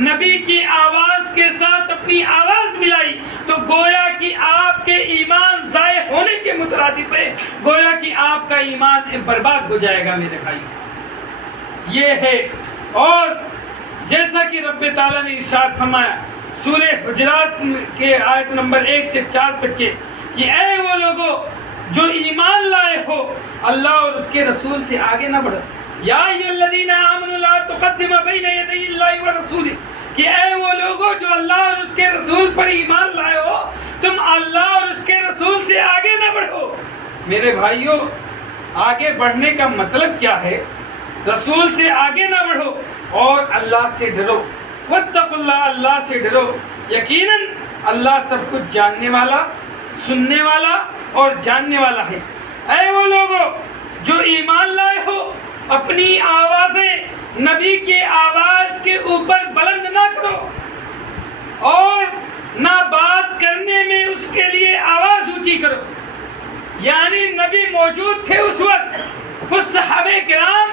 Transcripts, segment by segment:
نبی کی آواز کے ساتھ اپنی آواز ملائی تو گویا کہ آپ کے ایمان ضائع ہونے کے مترادف ہے، گویا کہ آپ کا ایمان برباد ہو جائے گا میرے بھائی. یہ ہے. اور جیسا کہ رب تعالیٰ نے ارشاد فرمایا سورہ حجرات کے آیت نمبر 1 سے 4 تک کے کہ اے وہ لوگوں جو ایمان لائے ہو اللہ اور اس کے رسول سے آگے نہ بڑھو. یا ایھا الذین آمنوا لا تقدموا بین یدی اللہ ورسولہ، کہ اے وہ لوگوں جو اللہ اور اس کے رسول پر ایمان لائے ہو تم اللہ اور اس کے رسول سے آگے نہ بڑھو. میرے بھائیوں، آگے بڑھنے کا مطلب کیا ہے؟ رسول سے آگے نہ بڑھو اور اللہ سے ڈرو. واتقوا اللہ، اللہ سے ڈرو. یقیناً اللہ سب کچھ جاننے والا، سننے والا اور جاننے والا ہے. اے وہ لوگوں جو ایمان لائے ہو اپنی آوازیں نبی کی آواز کے اوپر بلند نہ کرو اور نہ بات کرنے میں اس کے لیے آواز اونچی کرو. یعنی نبی موجود تھے اس وقت، کچھ صحابہ کرام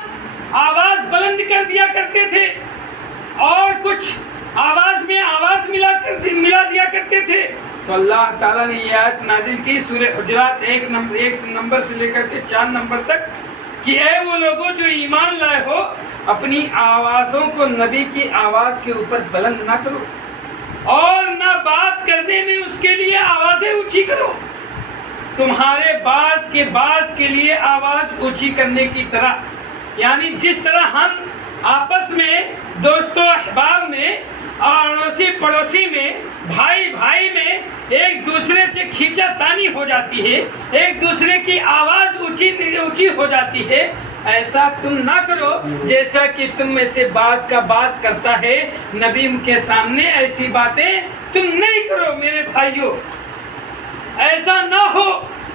آواز بلند کر دیا کرتے تھے اور کچھ آواز میں آواز ملا دیا کرتے تھے. تو اللہ تعالیٰ نے یہ آیت نازل کی سورہ حجرات 1 نمبر سے لے کر کے 4 نمبر تک کہ اے وہ لوگوں جو ایمان لائے ہو اپنی آوازوں کو نبی کی آواز کے اوپر بلند نہ کرو اور نہ بات کرنے میں اس کے لیے آوازیں اونچی کرو. تمہارے باز کے لیے آواز اونچی کرنے کی طرح، یعنی جس طرح ہم آپس میں دوستوں احباب میں، اڑوسی پڑوسی میں، بھائی میں ایک دوسرے سے کھینچا تانی ہو جاتی ہے، ایک دوسرے کی آواز اونچی ہو جاتی ہے، ایسا تم نہ کرو جیسا کہ تم میں سے باز کا باز کرتا ہے. نبی کے سامنے ایسی باتیں تم نہیں کرو میرے بھائیوں. ایسا نہ ہو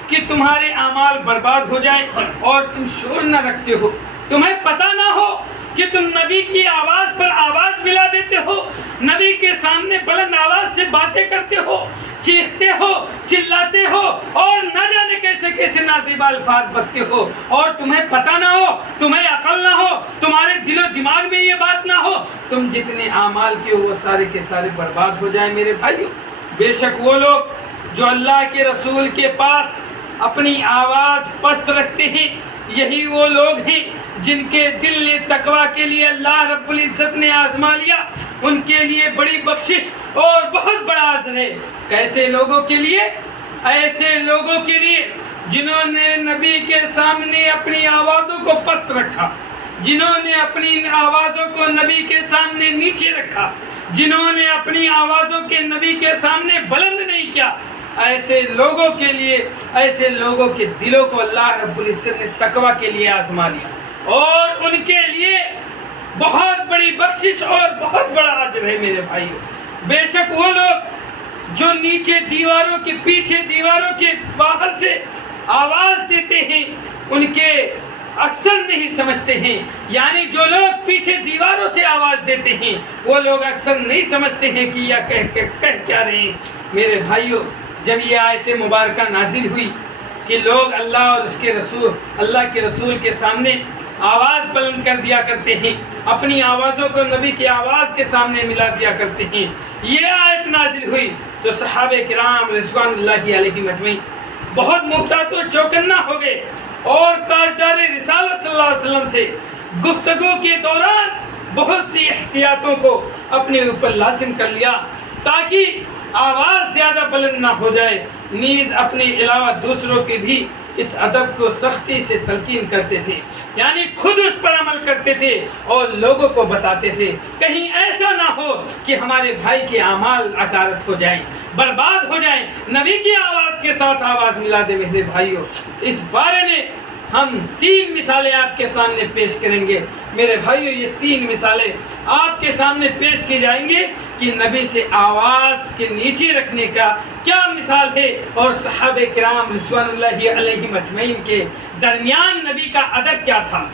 کہ تمہارے اعمال برباد ہو جائیں اور تم شور نہ رکھتے ہو، تمہیں پتہ نہ ہو کہ تم نبی کی آواز پر آواز ملا دیتے ہو، نبی کے سامنے بلند آواز سے باتیں کرتے ہو، چیختے ہو، چلاتے ہو اور نہ جانے کیسے کیسے نازیبا الفاظ بکتے ہو اور تمہیں پتہ نہ ہو، تمہیں عقل نہ ہو، تمہارے دل و دماغ میں یہ بات نہ ہو، تم جتنے اعمال کے وہ سارے کے سارے برباد ہو جائیں میرے بھائیوں. بے شک وہ لوگ جو اللہ کے رسول کے پاس اپنی آواز پست رکھتے ہیں یہی وہ لوگ ہیں جن کے دل نے تقویٰ کے لیے اللہ رب العزت نے آزما لیا. ان کے لیے بڑی بخشش اور بہت بڑا اجر ہے. کیسے لوگوں کے لیے؟ ایسے لوگوں کے لیے جنہوں نے نبی کے سامنے اپنی آوازوں کو پست رکھا، جنہوں نے اپنی آوازوں کو نبی کے سامنے نیچے رکھا، جنہوں نے اپنی آوازوں کے نبی کے سامنے بلند نہیں کیا. ایسے لوگوں کے لیے، ایسے لوگوں کے دلوں کو اللہ رب العزت نے تقویٰ کے لیے آزما لیا اور ان کے لیے بہت بڑی بخشش اور بہت بڑا اجر ہے میرے بھائیوں. بے شک وہ لوگ جو نیچے دیواروں کے پیچھے دیواروں کے باہر سے آواز دیتے ہیں ان کے اکثر نہیں سمجھتے ہیں. یعنی جو لوگ پیچھے دیواروں سے آواز دیتے ہیں وہ لوگ اکثر نہیں سمجھتے ہیں کہ یہ کہہ کیا رہے ہیں. میرے بھائیوں، جب یہ آیت مبارکہ نازل ہوئی کہ لوگ اللہ اور اس کے رسول، اللہ کے رسول کے سامنے آواز بلند کر دیا کرتے ہیں، اپنی آوازوں کو نبی کی آواز کے سامنے ملا دیا کرتے ہیں، یہ آیت نازل ہوئی تو صحابہ کرام رضوان اللہ علیہم اجمعین بہت محتاط و چوکنا ہو گئے اور تاجدار رسالت صلی اللہ علیہ وسلم سے گفتگو کے دوران بہت سی احتیاطوں کو اپنے اوپر لازم کر لیا تاکہ آواز زیادہ بلند نہ ہو جائے. نیز اپنے علاوہ دوسروں کے بھی اس ادب کو سختی سے تلقین کرتے تھے، یعنی خود اس پر عمل کرتے تھے اور لوگوں کو بتاتے تھے کہیں ایسا نہ ہو کہ ہمارے بھائی کے اعمال اکارت ہو جائیں، برباد ہو جائیں. نبی کی آواز کے ساتھ آواز ملا دے میرے بھائیوں. اس بارے میں ہم 3 مثالیں آپ کے سامنے پیش کریں گے میرے بھائیوں. یہ 3 مثالیں آپ کے سامنے پیش کی جائیں گے کہ نبی سے آواز کے نیچے رکھنے کا کیا مثال ہے اور صحابہ کرام رضوان اللہ علیہم اجمعین کے درمیان نبی کا ادب کیا تھا.